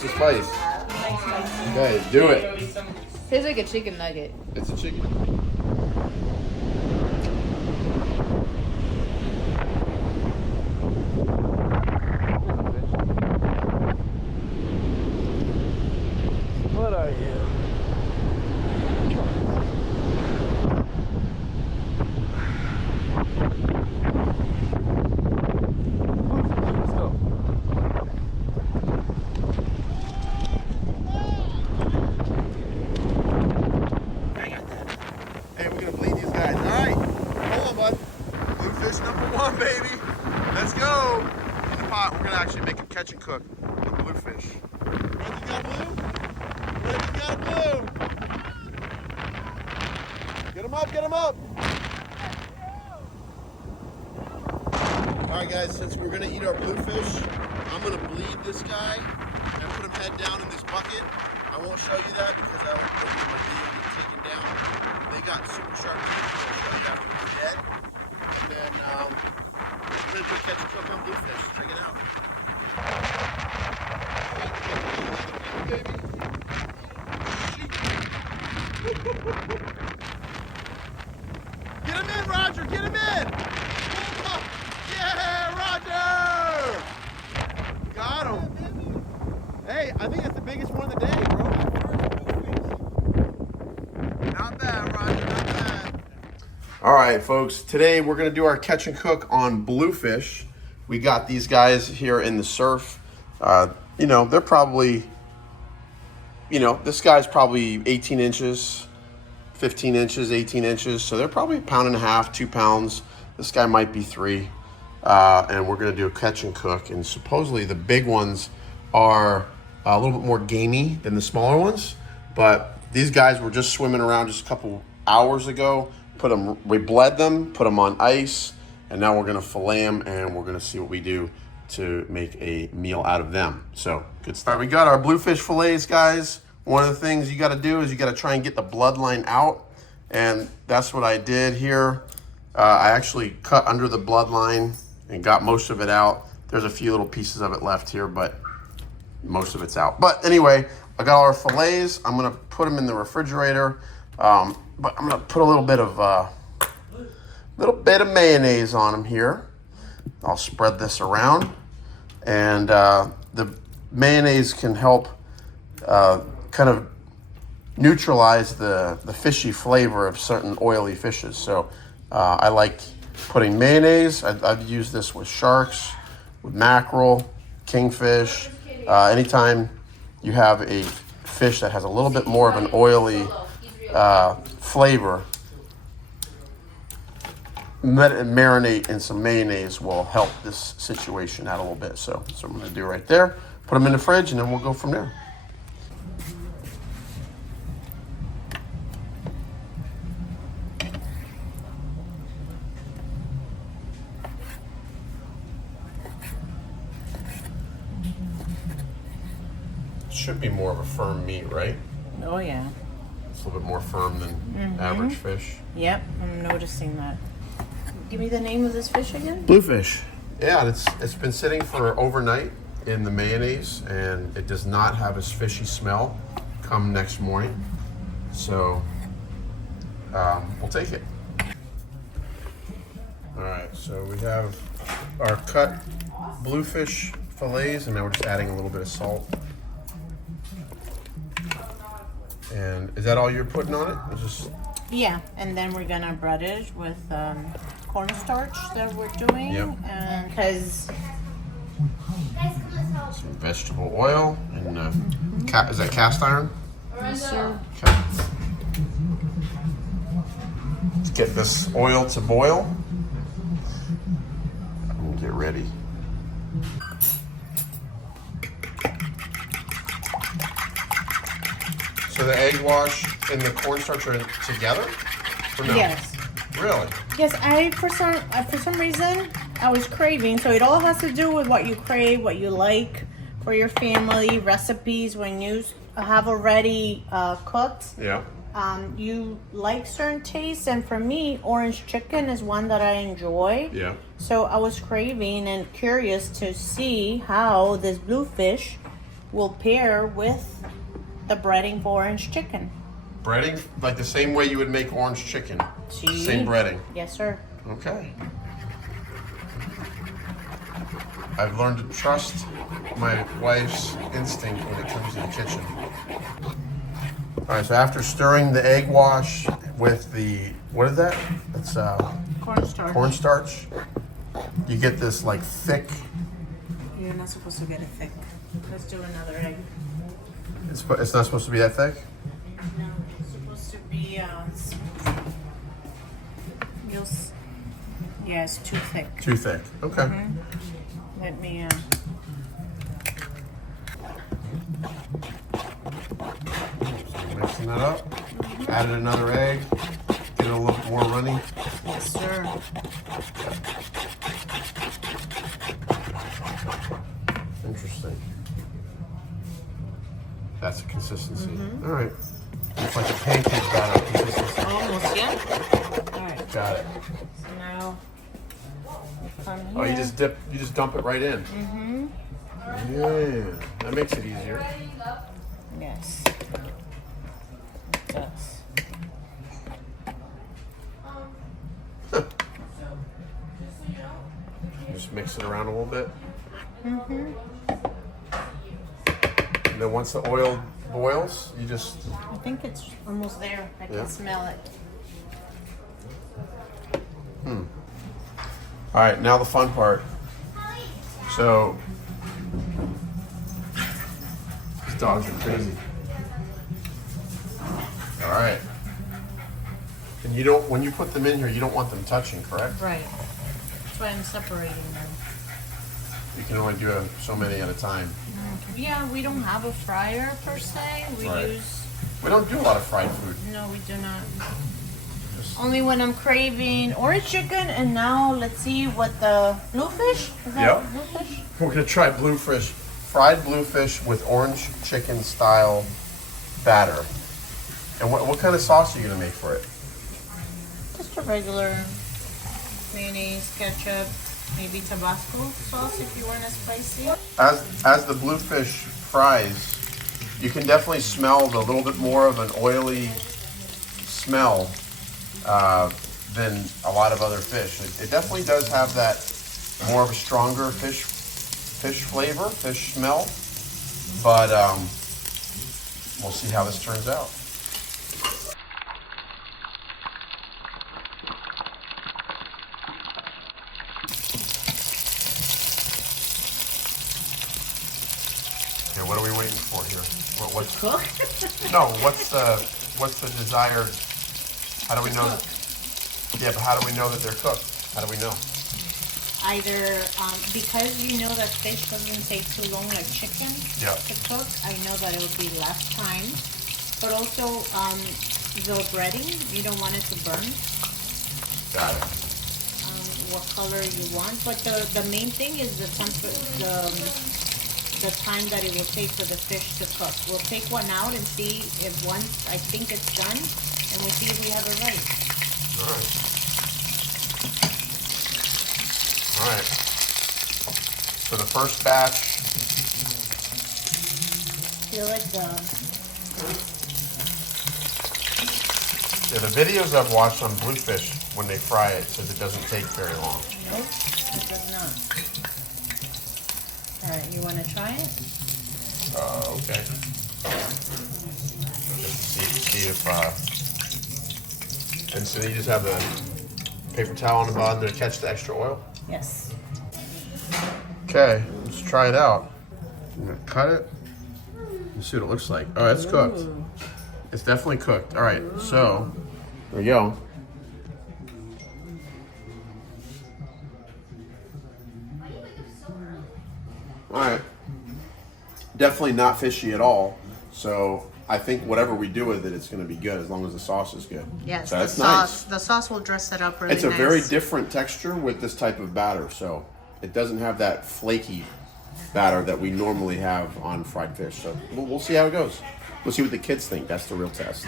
What's the spice? Nice spicy. Okay, do it. Tastes like a chicken nugget. It's a chicken. What are you? Let's go. Hey, we're gonna bleed these guys. All right, hold on, bud. Bluefish #1, baby. Let's go. In the pot, we're gonna actually make a catch and cook with bluefish. Reggie got blue? Reggie got blue. Get him up, get him up. All right, guys, since we're gonna eat our bluefish, I'm gonna bleed this guy and put him head down in this bucket. I won't show you that because I don't want my video to get taken down. They got super sharp teeth. I'll show you after he's dead. And then we're gonna do a catch and cook on bluefish. Check it out. Baby. Get him in, Roger. Get him in. Yeah, Roger. Got him. Hey, I think that's the biggest one of the day, bro. Not bad, Roger, not bad. All right, folks. Today we're gonna do our catch and cook on bluefish. We got these guys here in the surf. You know, they're probably, this guy's probably 18 inches, 15 inches, 18 inches. So they're probably 1.5 pounds, 2 pounds. This guy might be 3. And we're gonna do a catch and cook. And supposedly the big ones are a little bit more gamey than the smaller ones. But these guys were just swimming around just a couple hours ago. We bled them, put them on ice, and now we're gonna fillet them and we're gonna see what we do to make a meal out of them. So good stuff. All right, we got our bluefish fillets, guys. One of the things you gotta do is you gotta try and get the bloodline out. And that's what I did here. I actually cut under the bloodline and got most of it out. There's a few little pieces of it left here, but most of it's out. But anyway, I got all our fillets. I'm gonna put them in the refrigerator. But I'm gonna put a little bit of mayonnaise on them here. I'll spread this around, and the mayonnaise can help kind of neutralize the fishy flavor of certain oily fishes. So I like putting mayonnaise. I've used this with sharks, with mackerel, kingfish. Anytime you have a fish that has a little bit more of an oily flavor, marinate in some mayonnaise will help this situation out a little bit. So I'm going to do right there. Put them in the fridge, and then we'll go from there. Should be more of a firm meat, right? Oh yeah. It's a little bit more firm than average fish. Yep, I'm noticing that. Give me the name of this fish again. Bluefish. Yeah, it's been sitting for overnight in the mayonnaise, and it does not have its fishy smell come next morning. So we'll take it. All right, so we have our cut bluefish fillets, and now we're just adding a little bit of salt. And is that all you're putting on it? Yeah, and then we're gonna bread it with cornstarch that we're doing, Yep. and because Some vegetable oil and is that cast iron? yes, sir. Okay. Let's get this oil to boil and get ready. So the egg wash and the cornstarch are together? Or no? Yes. Really? Yes, for some reason I was craving. So it all has to do with what you crave, what you like for your family, recipes when you have already cooked. Yeah. You like certain tastes, and for me, orange chicken is one that I enjoy. Yeah. So I was craving and curious to see how this bluefish will pair with the breading for orange chicken. Breading, like the same way you would make orange chicken. See? Same breading. Yes, sir. Okay. I've learned to trust my wife's instinct when it comes to the kitchen. All right, so after stirring the egg wash with the, what is that? It's Cornstarch. cornstarch. You get this like thick, You're not supposed to get it thick. Let's do another egg. it's not supposed to be that thick? No, it's supposed to be, yeah, it's too thick. Too thick, okay. Let me, Mixing that up, added another egg, get it a little more runny. yes, sir. Interesting. That's the consistency. All right. It's like a pancake batter consistency. Almost, yeah. All right, Got it. so now, from here. Oh, you just dump it right in. Yeah, that makes it easier. Yes. It does. Just mix it around a little bit. And then once the oil boils, you just, I think it's almost there. I can Yeah. smell it. all right, now the fun part. So, these dogs are crazy. All right. And you don't, when you put them in here, you don't want them touching, correct? Right. That's why I'm separating them. You can only do so many at a time. Yeah, we don't have a fryer per se. We Right. use, We don't do a lot of fried food. no, we do not. Just, Only when I'm craving orange chicken, and now let's see what the bluefish, is that Yep. bluefish? we're gonna try bluefish, fried bluefish with orange chicken style batter. And what kind of sauce are you gonna make for it? Just a regular mayonnaise, ketchup, maybe Tabasco sauce if you want it spicy. As the bluefish fries, you can definitely smell the little bit more of an oily smell than a lot of other fish. It definitely does have that more of a stronger fish flavor, fish smell. But we'll see how this turns out. Okay, what are we waiting for here? What's Cook? no? What's the desired? How do we know? Yeah, but how do we know that they're cooked? How do we know? Either because you know that fish doesn't take too long like chicken Yeah. to cook, I know that it will be less time. But also the breading, you don't want it to burn. Got it. What color you want, but the main thing is the time that it will take for the fish to cook. We'll take one out and see if once I think it's done, and we'll see if we have it right. All right. All right. So the first batch. Feel like Yeah, the videos I've watched on bluefish when they fry it says it doesn't take very long. nope, it does not. All right, you want to try it? Okay. Just see if and so you just have the paper towel on the bottom to catch the extra oil. Yes. Okay, let's try it out. I'm gonna cut it. Let's see what it looks like. Oh, it's cooked. Ooh. It's definitely cooked. All right, so there we go. All right. Definitely not fishy at all. So I think whatever we do with it, it's going to be good as long as the sauce is good. Yes, so the that's sauce. nice. The sauce will dress it up really It's a nice. very different texture with this type of batter. So it doesn't have that flaky batter that we normally have on fried fish. So we'll see how it goes. We'll see what the kids think. That's the real test.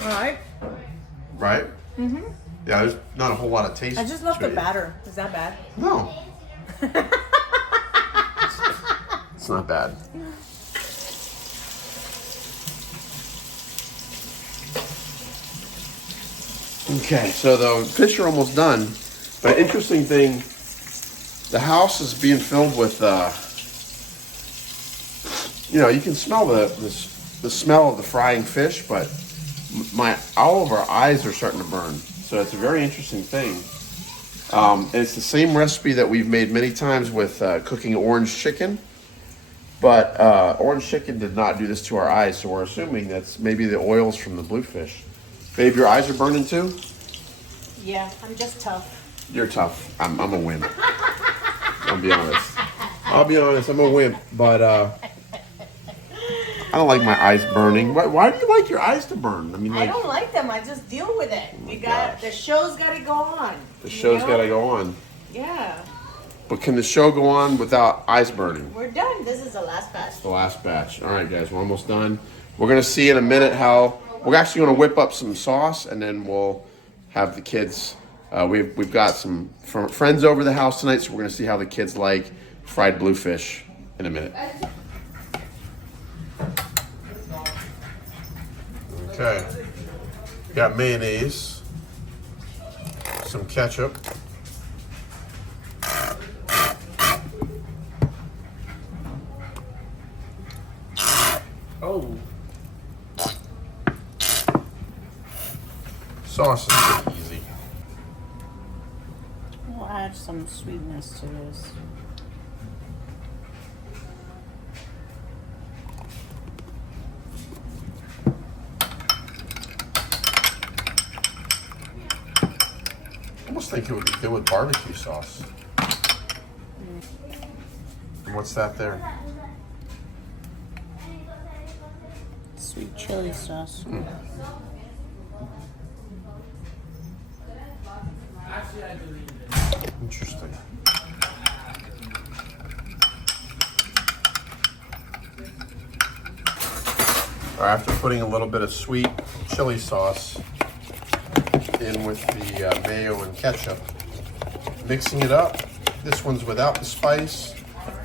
All right. Right? Mm-hmm. Yeah, there's not a whole lot of taste. I just love to the it. batter. Is that bad? No. It's not bad. Okay, so the fish are almost done. But interesting thing, the house is being filled with, you can smell the smell of the frying fish, but all of our eyes are starting to burn. So it's a very interesting thing. And it's the same recipe that we've made many times with cooking orange chicken. But orange chicken did not do this to our eyes, so we're assuming that's maybe the oils from the bluefish. Babe, your eyes are burning too? Yeah, I'm just tough. You're tough. I'm a wimp. I'll be honest. I'm a wimp. But I don't like my eyes burning. Why do you like your eyes to burn? I don't like them. I just deal with it. The show's got to go on. The show's got to go on. Yeah. But can the show go on without eyes burning? We're done. This is the last batch. The last batch. All right, guys, we're almost done. We're going to see in a minute how we're actually going to whip up some sauce, and then we'll have the kids. We've got some friends over the house tonight, so we're going to see how the kids like fried bluefish in a minute. Okay. Got mayonnaise, some ketchup. Oh. Sauce is pretty easy. We'll add some sweetness to this. I almost think it would be good with barbecue sauce. And what's that there? Sweet chili sauce. Interesting. All right, after putting a little bit of sweet chili sauce in with the mayo and ketchup, mixing it up. This one's without the spice.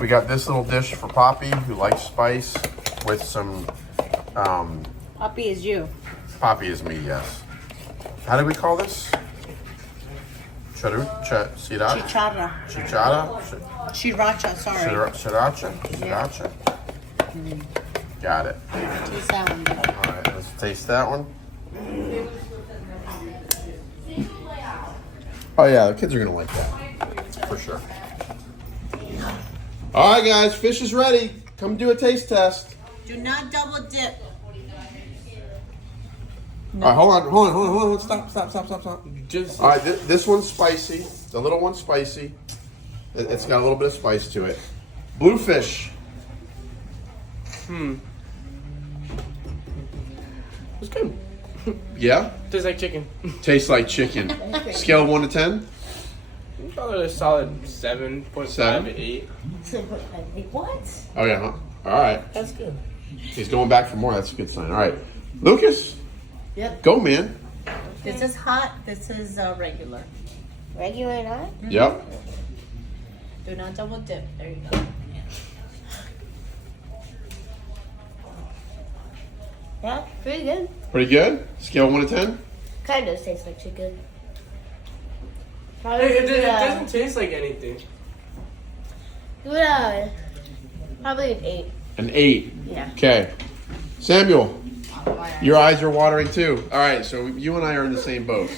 We got this little dish for Poppy, who likes spice, with some. Poppy is you. Poppy is me, yes. How do we call this? Sriracha? Chichara. Chichara? Sriracha, sorry. Sriracha? Sriracha? Got it. Taste that one. All right, let's taste that one. Oh yeah, the kids are gonna like that, for sure. All right, guys, fish is ready. Come do a taste test. Do not double dip. All right, hold on. Stop. Just. All right, this one's spicy. The little one's spicy. It's got a little bit of spice to it. Bluefish. It's good. Yeah? Tastes like chicken. Tastes like chicken. Scale of 1 to 10? Probably a solid 7.5 7? to 8. What? Oh yeah, huh? All right. That's good. He's going back for more. That's a good sign. All right. Lucas, Yep. go, man. This is hot. This is regular. Regular not? Yep. Do not double dip. There you go. Yeah, pretty good. Pretty good? Scale of 1 to 10? Kind of tastes like chicken. It doesn't taste like anything. Probably an 8. An 8. Yeah. Okay. Samuel, your eyes are watering too. All right, so you and I are in the same boat.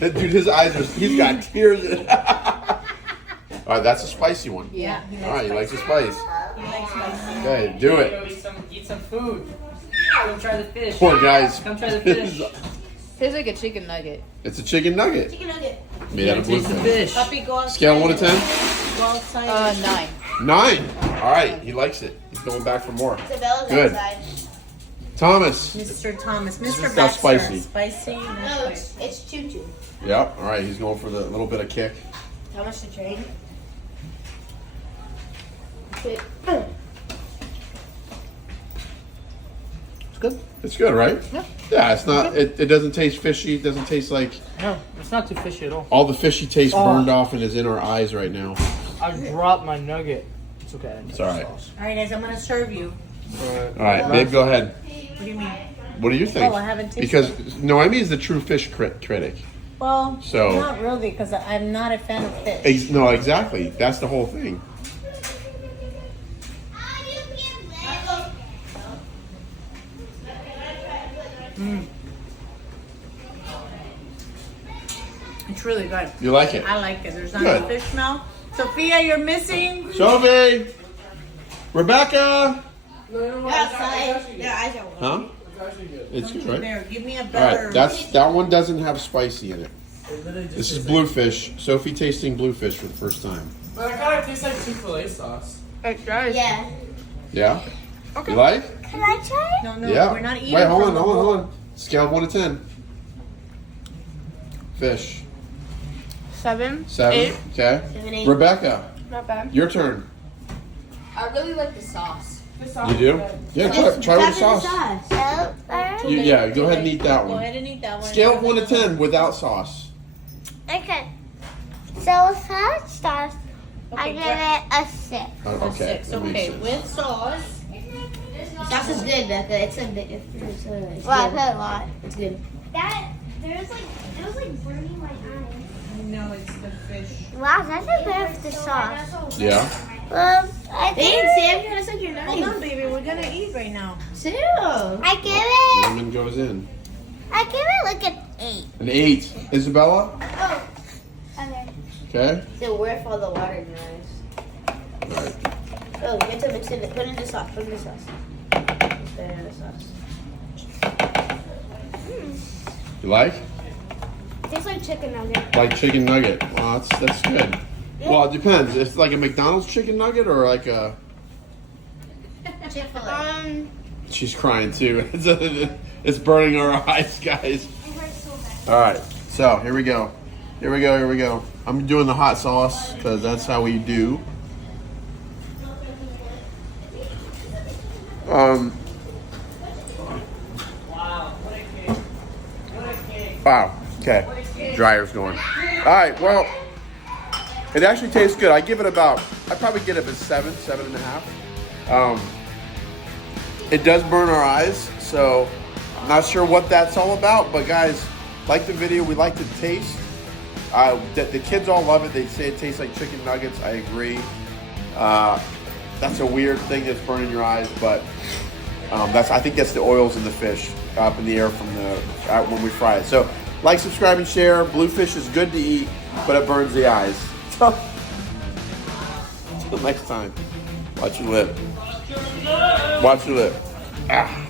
Dude, his eyes he's got tears. All right, that's a spicy one. Yeah. All right, you like the spice. He likes spicy. Okay, do it. Go eat some food. Come try the fish. Poor guys. Come try the fish. Tastes like a chicken nugget. It's a chicken nugget. Chicken nugget. Made out of Taste the bluefish. fish. Puppy, go outside. Scale 1 to 10? Go outside. 9. 9. All right, he likes it. He's going back for more. Isabella's Good. outside. Thomas. Mr. Thomas. Mr. That's Baxter. spicy. Spicy. No, it's choo-choo. Yep. All right, he's going for the little bit of kick. How much to trade? It's good. It's good, right? Yeah. Yeah, it's not. It doesn't taste fishy. It doesn't taste like No, it's not too fishy at all. all the fishy taste burned off and is in our eyes right now. I dropped my nugget. It's okay. It's all right. All right, guys, I'm gonna serve you. All right, babe, go ahead. What do you mean? What do you think? Oh, I haven't tasted Because Noemi is the true fish critic. Well, So- not really, because I'm not a fan of fish. No, exactly. That's the whole thing. It's really good. You like it? I like it. There's not Good. a fish smell. Sophia, you're missing. Sophie! Rebecca! Yeah, Huh? It's good, right? There, give me a All better. right, that one doesn't have spicy in it. This is Bluefish. Sophie tasting Bluefish for the first time. But I kind of taste like Chick-fil-A sauce. It does. Yeah. Yeah? Okay. You like? Can I try it? No, no, Yeah. we're not eating. Wait, hold from on, the hold on, bowl. hold on. Scale of 1 to 10. Fish. 7. 7. 8. Okay. 7, 8. Rebecca, Not bad. your turn. I really like the sauce. You do? Yeah, try with the sauce. Yeah, go ahead and eat that Go one. ahead and eat that one. Scale of 1 to 10 without sauce. Okay. So first sauce, I Okay, give it a 6. Oh, A okay. 6. that makes Okay, sense. with sauce. Sauce is good, Becca. It's good. Well, I put a lot. It's good. It was like burning my eyes. No, it's the fish. Wow, that's a bit of the sauce. Yeah? I think Sam, you suck your Hold on, baby. We're gonna eat right now. Sam. I give it. Lemon goes in. I give it like an 8. An 8. Isabella? Oh. Okay. Okay. So where all the water in your eyes? All right. Oh, get to mix it. Put in the sauce. Put in the sauce. Put in the sauce. You like? Tastes like chicken nugget. Like chicken nugget. Well, that's good. Well, it depends. It's like a McDonald's chicken nugget or like a... Chick-fil-A. She's crying too. It's burning our eyes, guys. It hurts so bad. All right, so here we go. Here we go, here we go. I'm doing the hot sauce because that's how we do. Wow, okay. Dryer's going. All right, well, it actually tastes good. I give it about, I probably get it at 7, 7.5. It does burn our eyes, so I'm not sure what that's all about, but guys, like the video, we like the taste. The kids all love it. They say it tastes like chicken nuggets. I agree. That's a weird thing that's burning your eyes, but I think that's the oils in the fish up in the air from when we fry it. So like, subscribe, and share. Bluefish is good to eat, but it burns the eyes. So until next time, watch your lip. Watch your lip. Ah.